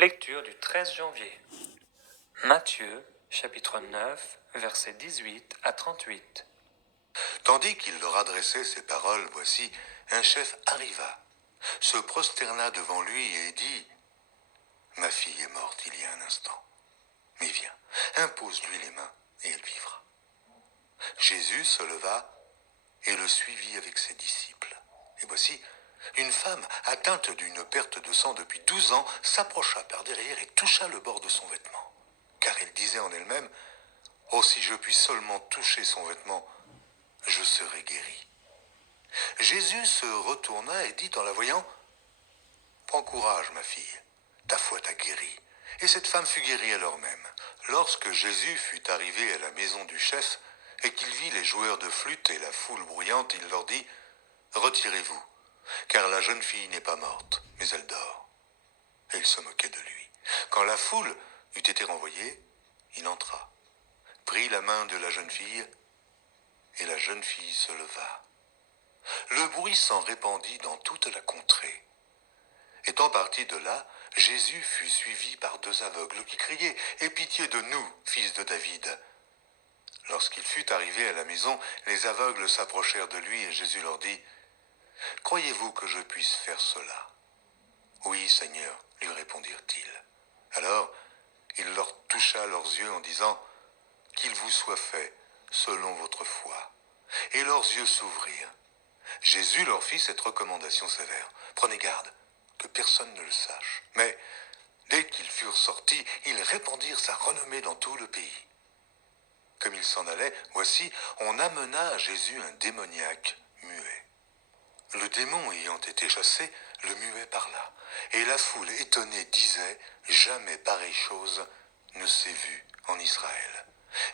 Lecture du 13 janvier. Matthieu, chapitre 9, versets 18 à 38. Tandis qu'il leur adressait ces paroles, voici, un chef arriva, se prosterna devant lui et dit, « Ma fille est morte il y a un instant, mais viens, impose-lui les mains et elle vivra. » Jésus se leva et le suivit avec ses disciples. Et voici, une femme atteinte d'une perte de sang depuis 12 ans s'approcha par derrière et toucha le bord de son vêtement. Car elle disait en elle-même, « Oh, si je puis seulement toucher son vêtement, je serai guérie. » Jésus se retourna et dit en la voyant, « Prends courage, ma fille, ta foi t'a guérie. » Et cette femme fut guérie alors même. Lorsque Jésus fut arrivé à la maison du chef et qu'il vit les joueurs de flûte et la foule bruyante, il leur dit, « Retirez-vous, car la jeune fille n'est pas morte, mais elle dort. » Et il se moquait de lui. Quand la foule eut été renvoyée, il entra, prit la main de la jeune fille, et la jeune fille se leva. Le bruit s'en répandit dans toute la contrée. Étant parti de là, Jésus fut suivi par 2 aveugles qui criaient « Aie pitié de nous, fils de David !» Lorsqu'il fut arrivé à la maison, les aveugles s'approchèrent de lui et Jésus leur dit « Croyez-vous que je puisse faire cela ?» « Oui, Seigneur, lui répondirent-ils. Alors, il leur toucha leurs yeux en disant « Qu'il vous soit fait selon votre foi. » Et leurs yeux s'ouvrirent. Jésus leur fit cette recommandation sévère. « Prenez garde, que personne ne le sache. » Mais, dès qu'ils furent sortis, ils répandirent sa renommée dans tout le pays. Comme ils s'en allaient, voici, on amena à Jésus un démoniaque muet. Le démon ayant été chassé, le muet parla. Et la foule étonnée disait, « Jamais pareille chose ne s'est vue en Israël. »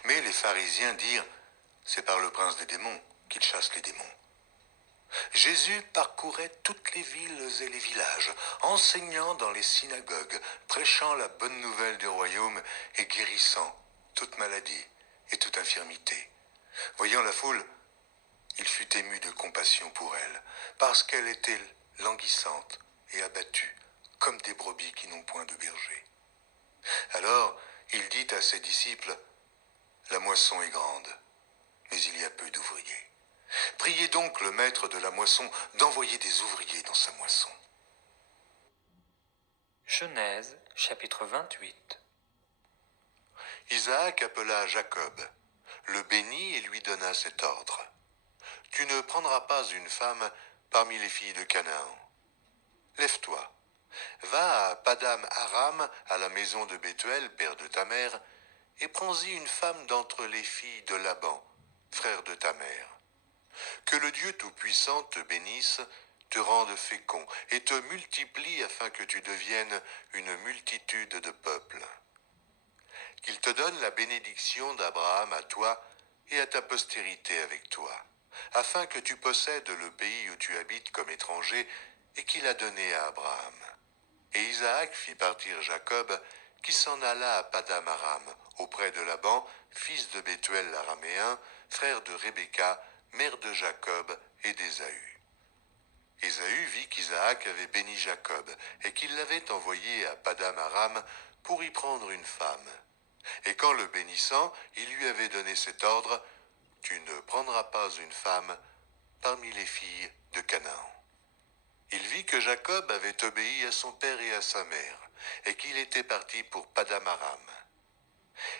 Mais les pharisiens dirent, « C'est par le prince des démons qu'il chasse les démons. » Jésus parcourait toutes les villes et les villages, enseignant dans les synagogues, prêchant la bonne nouvelle du royaume et guérissant toute maladie et toute infirmité. Voyant la foule, il fut ému de compassion pour elle, parce qu'elle était languissante et abattue, comme des brebis qui n'ont point de berger. Alors il dit à ses disciples, « La moisson est grande, mais il y a peu d'ouvriers. Priez donc le maître de la moisson d'envoyer des ouvriers dans sa moisson. » Genèse, chapitre 28. Isaac appela Jacob, le bénit et lui donna cet ordre. « Tu ne prendras pas une femme parmi les filles de Canaan. Lève-toi, va à Padam Aram, à la maison de Bethuel, père de ta mère, et prends-y une femme d'entre les filles de Laban, frère de ta mère. Que le Dieu Tout-Puissant te bénisse, te rende fécond et te multiplie afin que tu deviennes une multitude de peuples. Qu'il te donne la bénédiction d'Abraham à toi et à ta postérité avec toi, afin que tu possèdes le pays où tu habites comme étranger et qu'il a donné à Abraham. » Et Isaac fit partir Jacob, qui s'en alla à Padam Aram, auprès de Laban, fils de Bethuel l'araméen, frère de Rebecca, mère de Jacob et d'Ésaü. Ésaü vit qu'Isaac avait béni Jacob et qu'il l'avait envoyé à Padam Aram pour y prendre une femme. Et qu'en le bénissant, il lui avait donné cet ordre, « Tu ne prendras pas une femme parmi les filles de Canaan. » Il vit que Jacob avait obéi à son père et à sa mère, et qu'il était parti pour Padam Aram.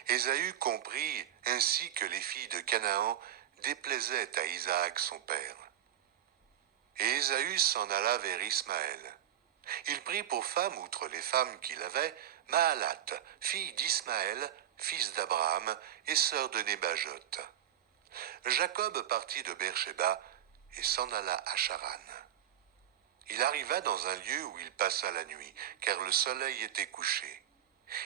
Ésaü comprit ainsi que les filles de Canaan déplaisaient à Isaac son père. Et Ésaü s'en alla vers Ismaël. Il prit pour femme, outre les femmes qu'il avait, Mahalat, fille d'Ismaël, fils d'Abraham, et sœur de Nébajot. Jacob partit de Beersheba et s'en alla à Charan. Il arriva dans un lieu où il passa la nuit, car le soleil était couché.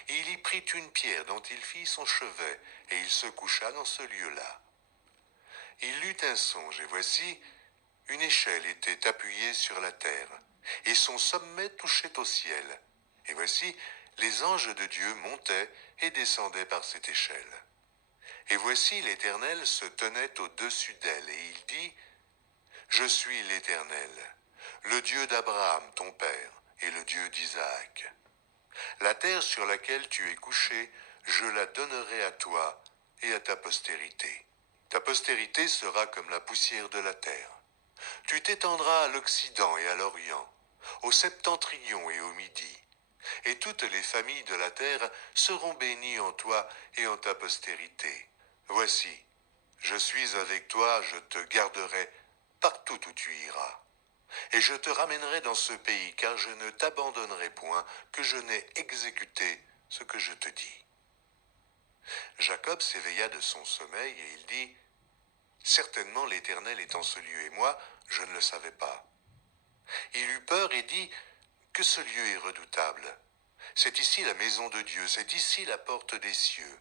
Il y prit une pierre dont il fit son chevet, et il se coucha dans ce lieu-là. Il eut un songe, et voici, une échelle était appuyée sur la terre, et son sommet touchait au ciel. Et voici, les anges de Dieu montaient et descendaient par cette échelle. Et voici, l'Éternel se tenait au-dessus d'elle, et il dit, « Je suis l'Éternel, le Dieu d'Abraham, ton père, et le Dieu d'Isaac. » La terre sur laquelle tu es couché, je la donnerai à toi et à ta postérité. Ta postérité sera comme la poussière de la terre. Tu t'étendras à l'Occident et à l'Orient, au septentrion et au Midi, et toutes les familles de la terre seront bénies en toi et en ta postérité. Voici, je suis avec toi, je te garderai partout où tu iras. Et je te ramènerai dans ce pays, car je ne t'abandonnerai point, que je n'ai exécuté ce que je te dis. Jacob s'éveilla de son sommeil et il dit, certainement l'Éternel est en ce lieu et moi, je ne le savais pas. Il eut peur et dit, que ce lieu est redoutable. C'est ici la maison de Dieu, c'est ici la porte des cieux.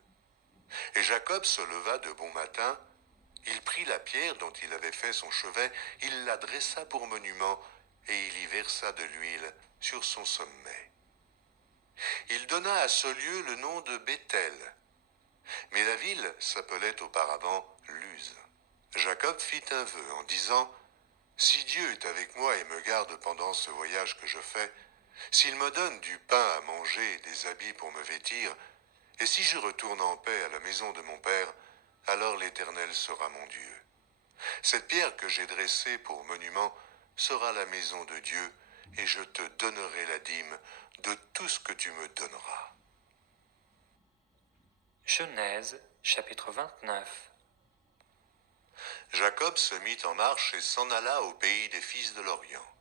Et Jacob se leva de bon matin, il prit la pierre dont il avait fait son chevet, il la dressa pour monument, et il y versa de l'huile sur son sommet. Il donna à ce lieu le nom de Béthel, mais la ville s'appelait auparavant Luz. Jacob fit un vœu en disant, si Dieu est avec moi et me garde pendant ce voyage que je fais, s'il me donne du pain à manger et des habits pour me vêtir, et si je retourne en paix à la maison de mon père, alors l'Éternel sera mon Dieu. Cette pierre que j'ai dressée pour monument sera la maison de Dieu, et je te donnerai la dîme de tout ce que tu me donneras. Genèse, chapitre 29. Jacob se mit en marche et s'en alla au pays des fils de l'Orient.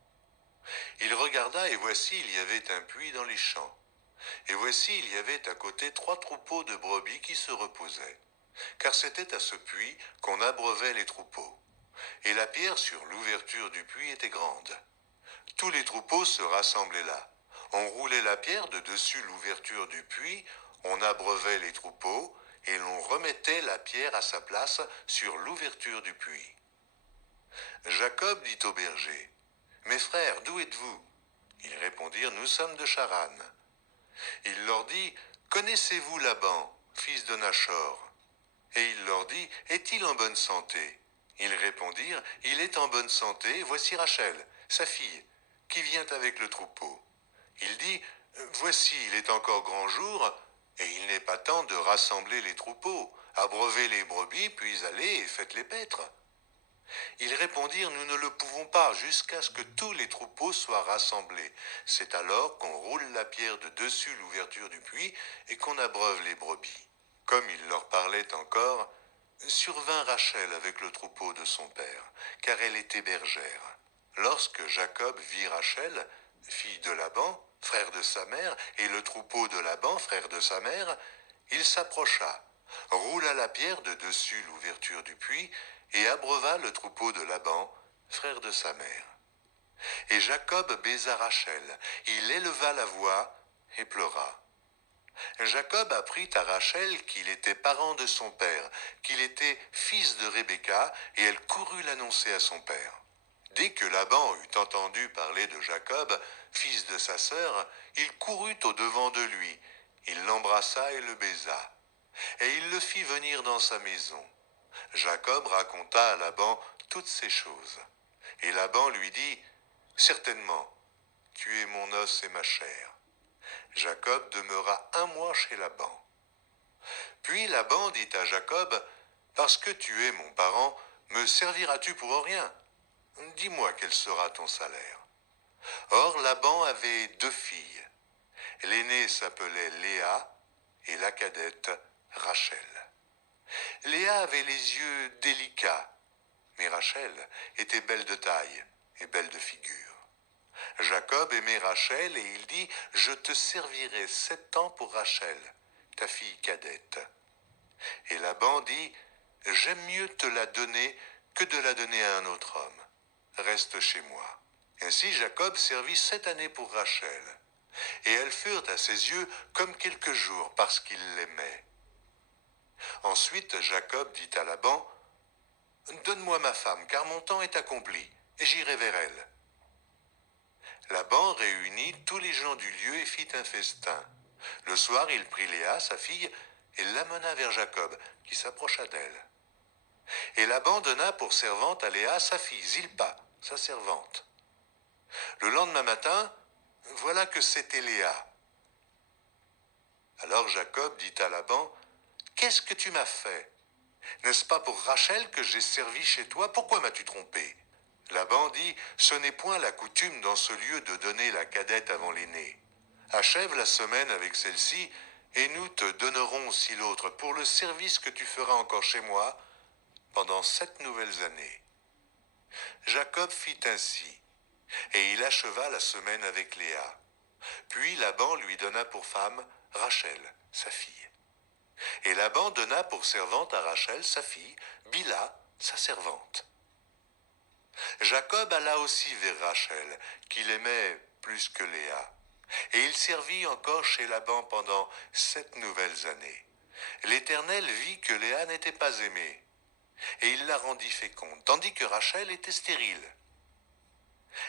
Il regarda, et voici, il y avait un puits dans les champs. Et voici, il y avait à côté 3 troupeaux de brebis qui se reposaient. Car c'était à ce puits qu'on abreuvait les troupeaux. Et la pierre sur l'ouverture du puits était grande. Tous les troupeaux se rassemblaient là. On roulait la pierre de dessus l'ouverture du puits, on abreuvait les troupeaux, et l'on remettait la pierre à sa place sur l'ouverture du puits. Jacob dit aux bergers, « Mes frères, d'où êtes-vous » Ils répondirent, « Nous sommes de Charan. » Il leur dit, « Connaissez-vous Laban, fils de Nachor » Et il leur dit, « Est-il en bonne santé » Ils répondirent, « Il est en bonne santé, voici Rachel, sa fille, qui vient avec le troupeau. » Il dit, « Voici, il est encore grand jour, et il n'est pas temps de rassembler les troupeaux. Abreuvez les brebis, puis allez et faites-les paître. » Ils répondirent, « Nous ne le pouvons pas, jusqu'à ce que tous les troupeaux soient rassemblés. C'est alors qu'on roule la pierre de dessus l'ouverture du puits et qu'on abreuve les brebis. » Comme il leur parlait encore, survint Rachel avec le troupeau de son père, car elle était bergère. Lorsque Jacob vit Rachel, fille de Laban, frère de sa mère, et le troupeau de Laban, frère de sa mère, il s'approcha, roula la pierre de dessus l'ouverture du puits, et abreuva le troupeau de Laban, frère de sa mère. Et Jacob baisa Rachel, il éleva la voix et pleura. Jacob apprit à Rachel qu'il était parent de son père, qu'il était fils de Rebecca, et elle courut l'annoncer à son père. Dès que Laban eut entendu parler de Jacob, fils de sa sœur, il courut au-devant de lui, il l'embrassa et le baisa, et il le fit venir dans sa maison. Jacob raconta à Laban toutes ces choses. Et Laban lui dit, « Certainement, tu es mon os et ma chair. » Jacob demeura 1 mois chez Laban. Puis Laban dit à Jacob, « Parce que tu es mon parent, me serviras-tu pour rien? Dis-moi quel sera ton salaire. » Or Laban avait 2 filles. L'aînée s'appelait Léa et la cadette Rachel. Léa avait les yeux délicats, mais Rachel était belle de taille et belle de figure. Jacob aimait Rachel et il dit, « Je te servirai 7 ans pour Rachel, ta fille cadette. » Et Laban dit, « J'aime mieux te la donner que de la donner à un autre homme. Reste chez moi. » Ainsi Jacob servit 7 années pour Rachel, et elles furent à ses yeux comme quelques jours parce qu'il l'aimait. Ensuite Jacob dit à Laban, « Donne-moi ma femme, car mon temps est accompli, et j'irai vers elle. » Laban réunit tous les gens du lieu et fit un festin. Le soir, il prit Léa, sa fille, et l'amena vers Jacob, qui s'approcha d'elle. Et Laban donna pour servante à Léa sa fille, Zilpa, sa servante. Le lendemain matin, voilà que c'était Léa. Alors Jacob dit à Laban, « Qu'est-ce que tu m'as fait? N'est-ce pas pour Rachel que j'ai servi chez toi? Pourquoi m'as-tu trompé ?» Laban dit, « Ce n'est point la coutume dans ce lieu de donner la cadette avant l'aînée. Achève la semaine avec celle-ci, et nous te donnerons aussi l'autre pour le service que tu feras encore chez moi pendant 7 nouvelles années. » Jacob fit ainsi, et il acheva la semaine avec Léa. Puis Laban lui donna pour femme Rachel, sa fille. Et Laban donna pour servante à Rachel, sa fille, Bila, sa servante. Jacob alla aussi vers Rachel, qu'il aimait plus que Léa. Et il servit encore chez Laban pendant 7 nouvelles années. L'Éternel vit que Léa n'était pas aimée, et il la rendit féconde, tandis que Rachel était stérile.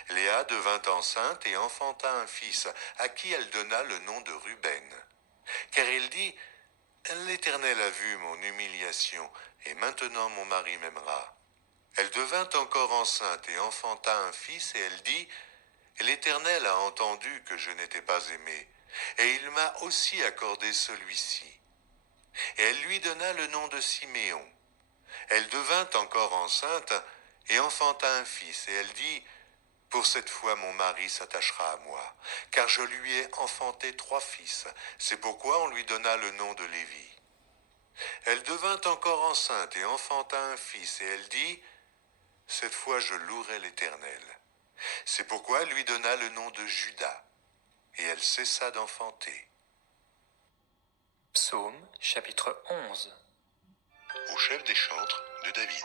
Léa devint enceinte et enfanta un fils, à qui elle donna le nom de Ruben. Car elle dit, « L'Éternel a vu mon humiliation, et maintenant mon mari m'aimera. » Elle devint encore enceinte et enfanta un fils, et elle dit, « L'Éternel a entendu que je n'étais pas aimée, et il m'a aussi accordé celui-ci. » Et elle lui donna le nom de Siméon. Elle devint encore enceinte et enfanta un fils, et elle dit, « Pour cette fois mon mari s'attachera à moi, car je lui ai enfanté 3 fils. C'est pourquoi on lui donna le nom de Lévi. » Elle devint encore enceinte et enfanta un fils, et elle dit, « Cette fois je louerai l'Éternel. » C'est pourquoi elle lui donna le nom de Juda, et elle cessa d'enfanter. Psaume chapitre 11. Au chef des chantres de David.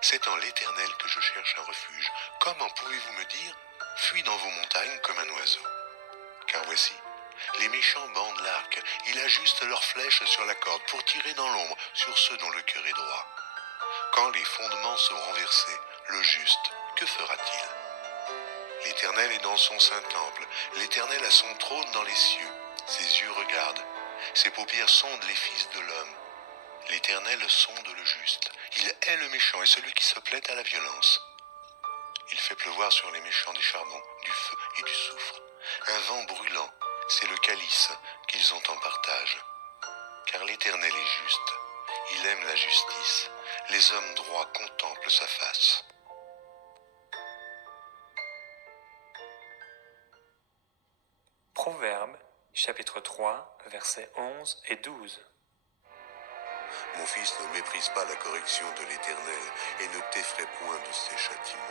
C'est en l'Éternel que je cherche un refuge. Comment pouvez-vous me dire, fuis dans vos montagnes comme un oiseau? Car voici, les méchants bandent l'arc, ils ajustent leurs flèches sur la corde pour tirer dans l'ombre sur ceux dont le cœur est droit. Quand les fondements sont renversés, le juste, que fera-t-il? L'Éternel est dans son saint temple, l'Éternel a son trône dans les cieux. Ses yeux regardent, ses paupières sondent les fils de l'homme. L'Éternel sonde le juste, il hait le méchant et celui qui se plaît à la violence. Il fait pleuvoir sur les méchants des charbons, du feu et du soufre. Un vent brûlant, c'est le calice qu'ils ont en partage. Car l'Éternel est juste, il aime la justice, les hommes droits contemplent sa face. Proverbes chapitre 3, versets 11 et 12. Mon fils, ne méprise pas la correction de l'Éternel et ne t'effraie point de ses châtiments.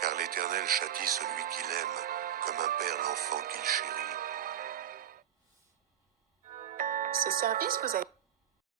Car l'Éternel châtie celui qu'il aime, comme un père l'enfant qu'il chérit. Ce service vous a